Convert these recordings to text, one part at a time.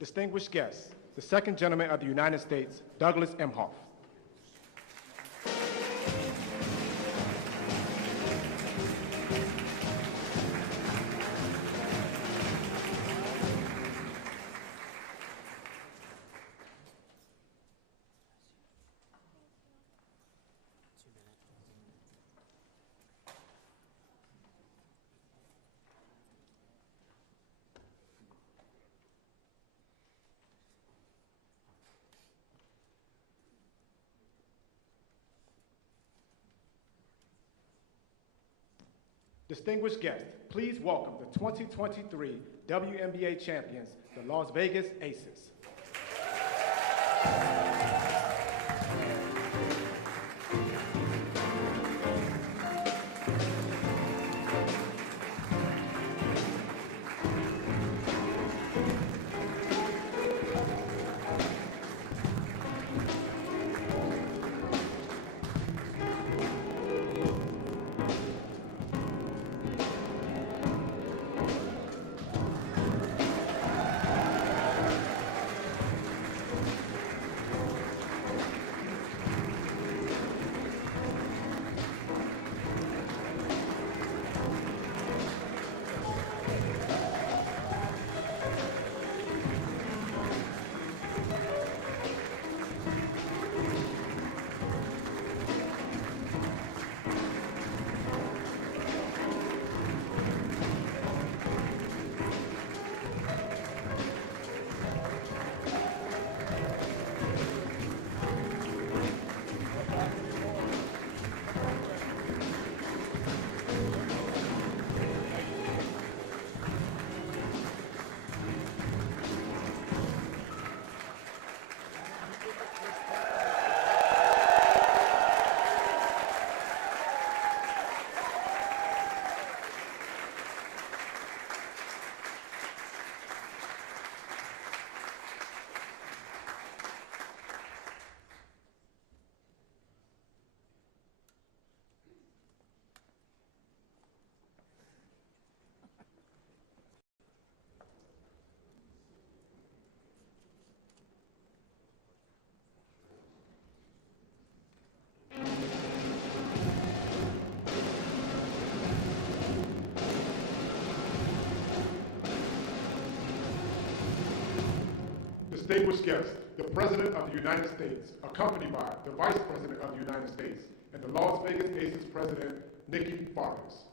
Distinguished guests, the Second Gentleman of the United States, Doug Emhoff. Distinguished guests, please welcome the 2023 WNBA champions, the Las Vegas Aces. Distinguished guests, the President of the United States, accompanied by the Vice President of the United States and the Las Vegas Aces President, Nikki Fargas.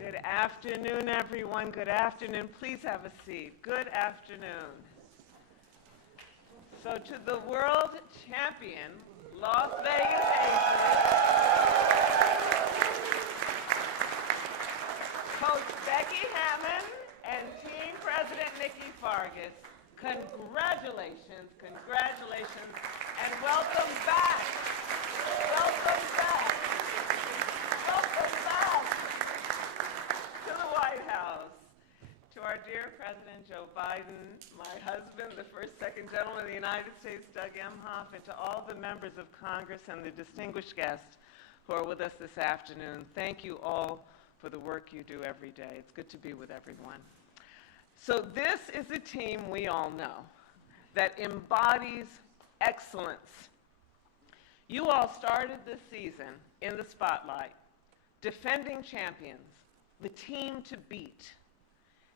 Good afternoon, everyone. Good afternoon. Please have a seat. Good afternoon. So to the world champion, Las Vegas Aces, Coach Becky Hammond and Team President Nikki Fargas, congratulations, congratulations, and welcome back. Welcome back. Welcome back to the White House. To our dear President Joe Biden, my husband, the first Second Gentleman of the United States, Doug Emhoff, and to all the members of Congress and the distinguished guests who are with us this afternoon, thank you all for the work you do every day. It's good to be with everyone. So this is a team we all know that embodies excellence. You all started this season in the spotlight, defending champions, the team to beat,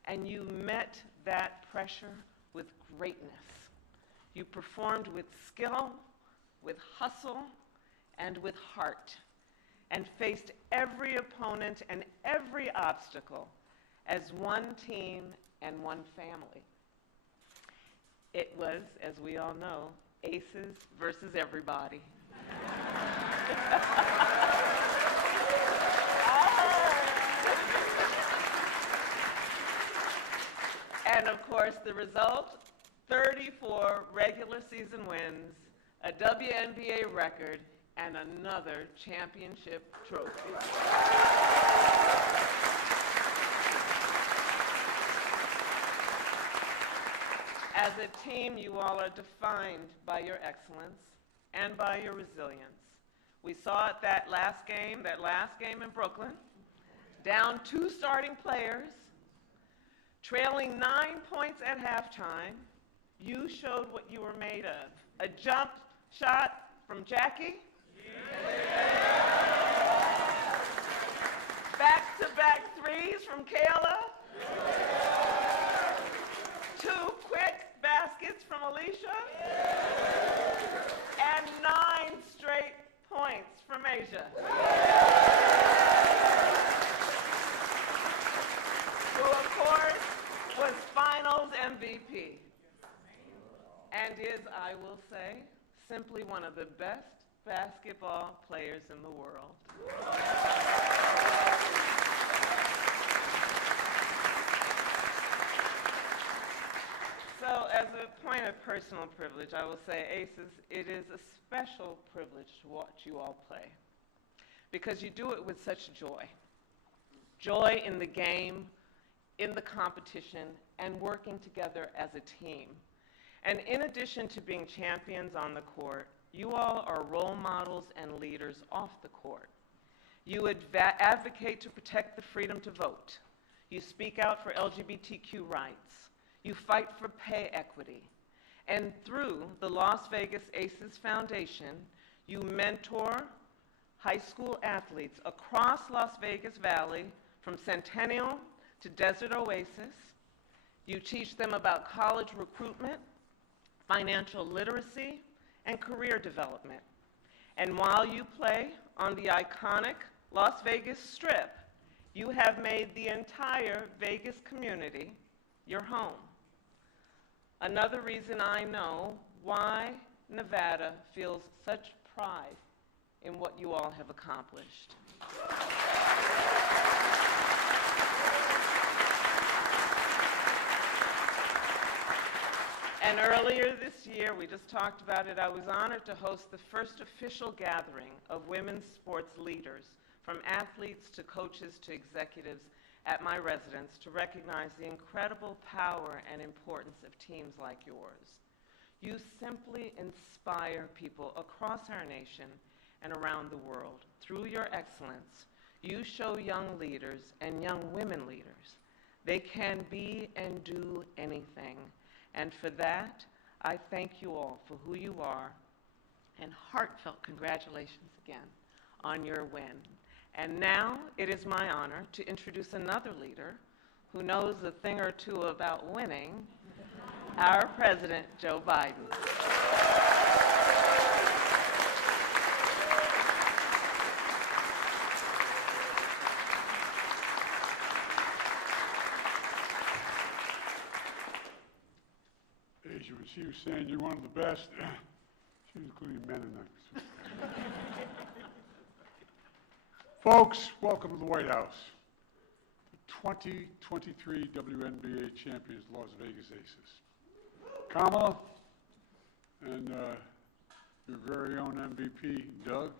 and you met that pressure with greatness. You performed with skill, with hustle, and with heart, and faced every opponent and every obstacle as one team and one family. It was, as we all know, aces versus everybody. And of course, the result, 34 regular season wins, a WNBA record, and another championship trophy. As a team, you all are defined by your excellence and by your resilience. We saw it that last game in Brooklyn, down 2 starting players, trailing 9 points at halftime, you showed what you were made of. A jump shot from Jackie. Back-to-back threes from Kayla. 2 quick baskets from Alicia. And 9 straight points from Asia. Who, of course, was Finals MVP. And is, I will say, simply one of the best basketball players in the world. So, as a point of personal privilege, I will say, Aces, it is a special privilege to watch you all play, because you do it with such joy. Joy in the game, in the competition, and working together as a team. And in addition to being champions on the court, you all are role models and leaders off the court. You advocate to protect the freedom to vote. You speak out for LGBTQ rights. You fight for pay equity. And through the Las Vegas Aces Foundation, you mentor high school athletes across Las Vegas Valley, from Centennial to Desert Oasis. You teach them about college recruitment, financial literacy, and career development. And while you play on the iconic Las Vegas Strip, you have made the entire Vegas community your home. Another reason I know why Nevada feels such pride in what you all have accomplished. And earlier this year, we just talked about it, I was honored to host the first official gathering of women's sports leaders, from athletes to coaches to executives, at my residence to recognize the incredible power and importance of teams like yours. You simply inspire people across our nation and around the world. Through your excellence, you show young leaders and young women leaders they can be and do anything. And for that, I thank you all for who you are, and heartfelt congratulations again on your win. And now it is my honor to introduce another leader who knows a thing or two about winning, our President, Joe Biden. Asia, when she was saying you're one of the best, she was including Mennonites. Folks, welcome to the White House. The 2023 WNBA champions, Las Vegas Aces. Kamala and your very own MVP, Doug,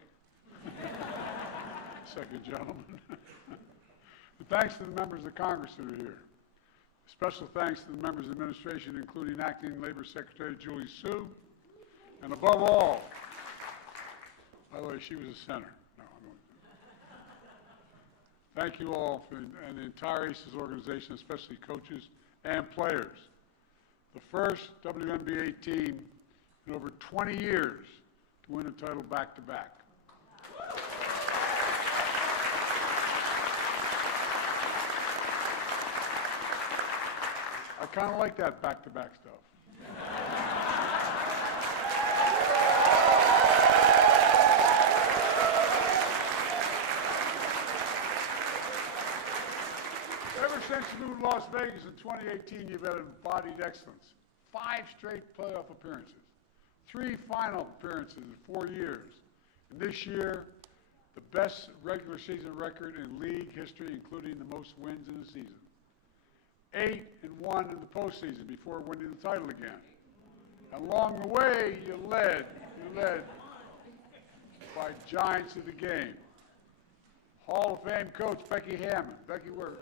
Second Gentleman. And thanks to the members of Congress that are here. Special thanks to the members of the administration, including Acting Labor Secretary Julie Su, and above all, by the way, she was a senator. Thank you all and the entire Aces organization, especially coaches and players. The first WNBA team in over 20 years to win a title back-to-back. I kind of like that back-to-back stuff. Ever since you moved to Las Vegas in 2018, you've had embodied excellence. 5 straight playoff appearances, 3 final appearances in 4 years. And this year, the best regular season record in league history, including the most wins in a season. 8-1 in the postseason before winning the title again. And along the way, you led by giants of the game. Hall of Fame coach Becky Hammond. Becky, where?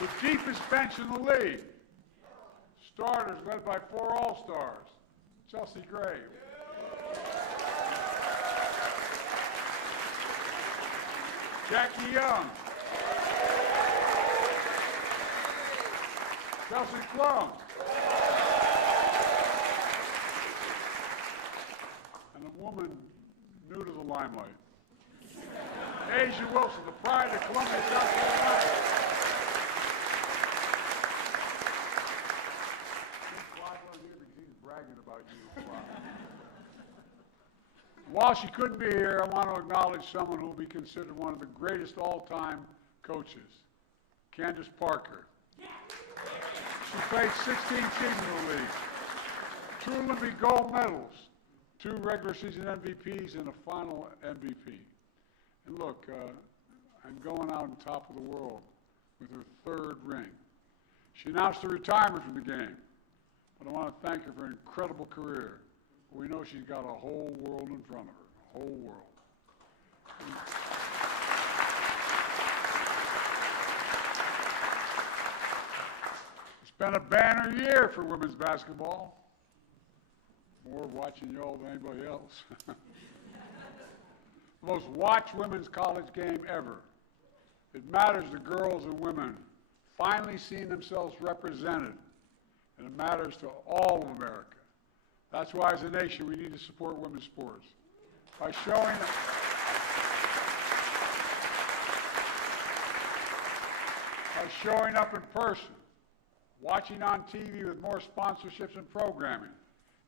The deepest bench in the league. Starters led by 4 All-Stars. Chelsea Gray. Jackie Young. Chelsea Plum. And a woman new to the limelight. Asia Wilson, the pride of Columbia, South Carolina. Clive wasn't here because he's bragging about you, Clive. While she couldn't be here, I want to acknowledge someone who will be considered one of the greatest all-time coaches, Candace Parker. She played 16 seasons in the league, 2 Olympic gold medals, 2 regular season MVPs, and a final MVP. And look, I'm going out on top of the world with her 3rd ring. She announced her retirement from the game, but I want to thank her for an incredible career. We know she's got a whole world in front of her, a whole world. It's been a banner year for women's basketball. More watching y'all than anybody else. The most watched women's college game ever. It matters to girls and women finally seeing themselves represented, and it matters to all of America. That's why, as a nation, we need to support women's sports by showing up in person, watching on TV with more sponsorships and programming,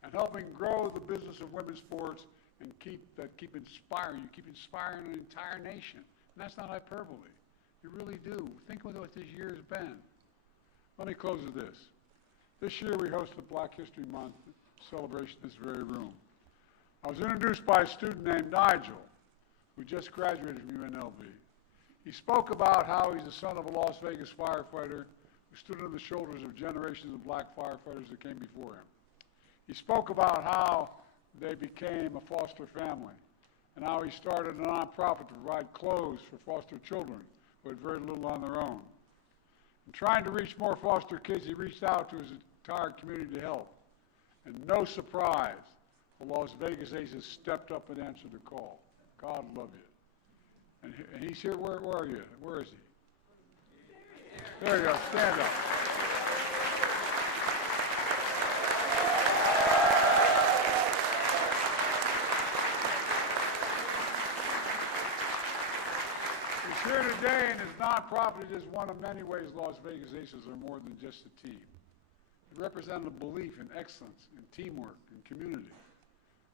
and helping grow the business of women's sports and keep inspiring. You keep inspiring an entire nation. And that's not hyperbole. You really do. Think of what this year has been. Let me close with this. This year we hosted Black History Month celebration in this very room. I was introduced by a student named Nigel, who just graduated from UNLV. He spoke about how he's the son of a Las Vegas firefighter who stood on the shoulders of generations of black firefighters that came before him. He spoke about how they became a foster family and how he started a nonprofit to provide clothes for foster children who had very little on their own. In trying to reach more foster kids, he reached out to his entire community to help. And no surprise, the Las Vegas Aces stepped up and answered the call. God love you. And he's here. Where are you? Where is he? There you go. Stand up. He's here today, and his nonprofit is one of many ways Las Vegas Aces are more than just a team. They represent a belief in excellence, in teamwork, in community.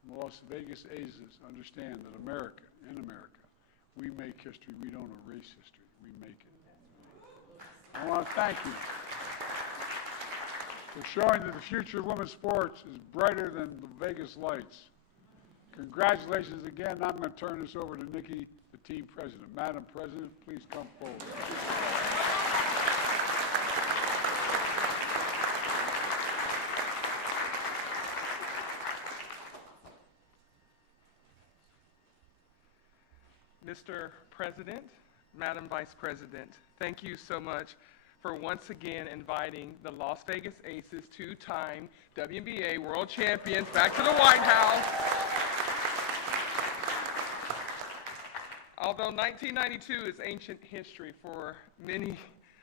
And the Las Vegas Aces understand that in America, we make history. We don't erase history. We make it. I want to thank you for showing that the future of women's sports is brighter than the Vegas lights. Congratulations again. I'm going to turn this over to Nikki, the team president. Madam President, please come forward. Mr. President, Madam Vice President, thank you so much for once again inviting the Las Vegas Aces, 2-time WNBA world champions, back to the White House. Although 1992 is ancient history for many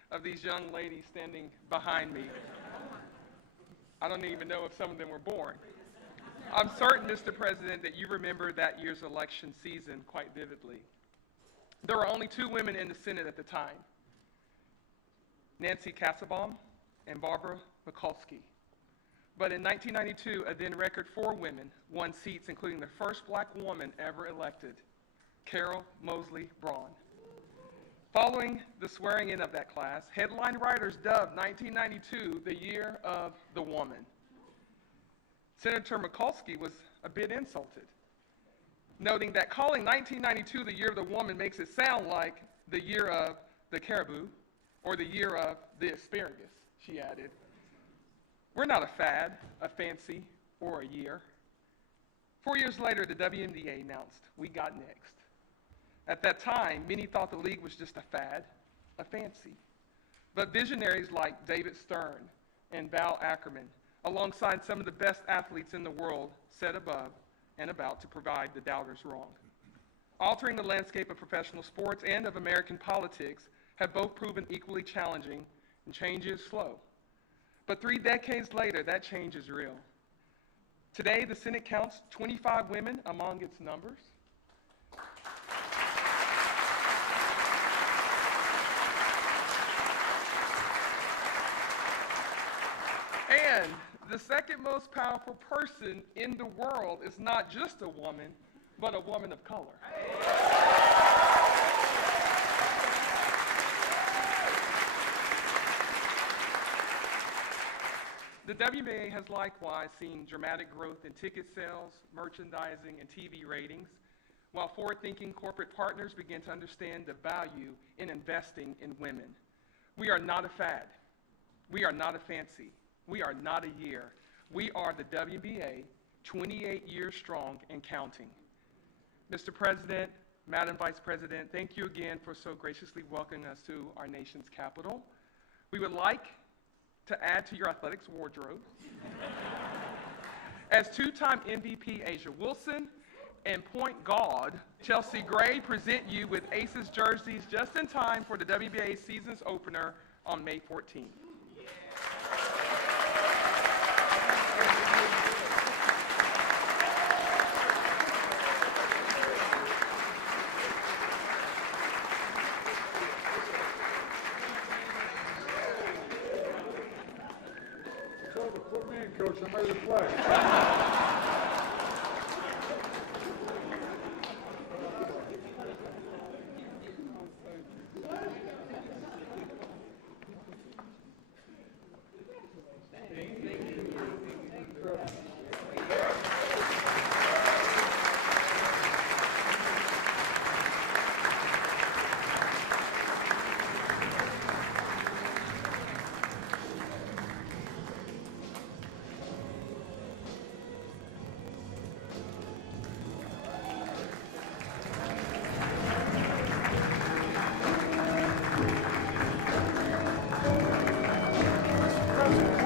of these young ladies standing behind me, I don't even know if some of them were born. I'm certain, Mr. President, that you remember that year's election season quite vividly. There were only 2 women in the Senate at the time, Nancy Kassebaum and Barbara Mikulski. But in 1992, a then record 4 women won seats, including the first black woman ever elected, Carol Moseley Braun. Following the swearing in of that class, headline writers dubbed 1992 the year of the woman. Senator Mikulski was a bit insulted, noting that calling 1992 the year of the woman makes it sound like the year of the caribou or the year of the asparagus, she added. We're not a fad, a fancy, or a year. 4 years later, the WNBA announced, we got next. At that time, many thought the league was just a fad, a fancy. But visionaries like David Stern and Val Ackerman, alongside some of the best athletes in the world, set above and about to provide the doubters wrong. altering the landscape of professional sports and of American politics have both proven equally challenging, and change is slow. But 3 decades later, that change is real. Today, the Senate counts 25 women among its numbers. And the second most powerful person in the world is not just a woman, but a woman of color. The WNBA has likewise seen dramatic growth in ticket sales, merchandising, and TV ratings, while forward-thinking corporate partners begin to understand the value in investing in women. We are not a fad. We are not a fancy. We are not a year. We are the WNBA, 28 years strong and counting. Mr. President, Madam Vice President, thank you again for so graciously welcoming us to our nation's capital. We would like to add to your athletics wardrobe. As two-time MVP Asia Wilson and point guard Chelsea Gray present you with Aces jerseys just in time for the WNBA season's opener on May 14th. Put me in, Coach. I'm ready to play. President